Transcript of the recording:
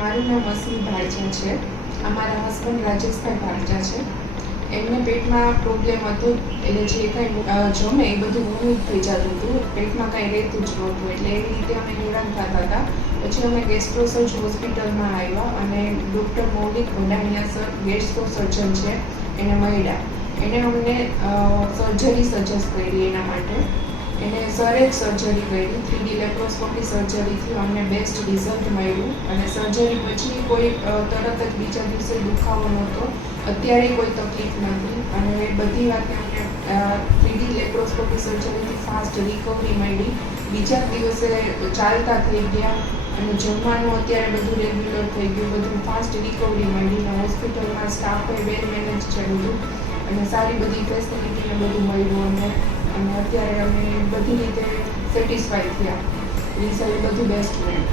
મારું નામ અસીમ ભાડજા છે. અમારા હસબન્ડ રાજેશભાઈ ભાડજા છે. એમને પેટમાં પ્રોબ્લેમ હતો, એટલે જે કાંઈ જમે એ બધું વોમિટ થઈ જતું હતું, પેટમાં કાંઈ રહેતું જ નહોતું. એટલે એવી રીતે અમે હેરાન થતા હતા. પછી અમે ગેસ્ટ્રોસર્જ હોસ્પિટલમાં આવ્યા અને ડૉક્ટર મૌલિક ભડાણીયા સર ગેસ્ટ્રો સર્જન છે, એને મળ્યા. એને અમને સર્જરી સજેસ્ટ કરી એના માટે. એને સરે જ સર્જરી કરી, 3D લેપ્રોસ્કોપી સર્જરીથી અમને બેસ્ટ રિઝલ્ટ મળ્યું. અને સર્જરી પછી કોઈ તરત જ બીજા દિવસે દુખાવો નહોતો, અત્યારે કોઈ તકલીફ નથી. અને એ બધી વાતે અમને 3D લેપ્રોસ્કોપી સર્જરીથી ફાસ્ટ રિકવરી મળી. બીજા દિવસે ચાલતા થઈ ગયા અને જમવાનું અત્યારે બધું રેગ્યુલર થઈ ગયું, બધું ફાસ્ટ રિકવરી મળી. અને હોસ્પિટલમાં સ્ટાફે વેલ મેનેજ છે બધું, અને સારી બધી ફેસિલિટીને બધું મળ્યું અમને. અને અત્યારે અમે બધી રીતે સેટિસ્ફાઈ થયા. રિઝલ્ટ બધું બેસ્ટ મળ્યું.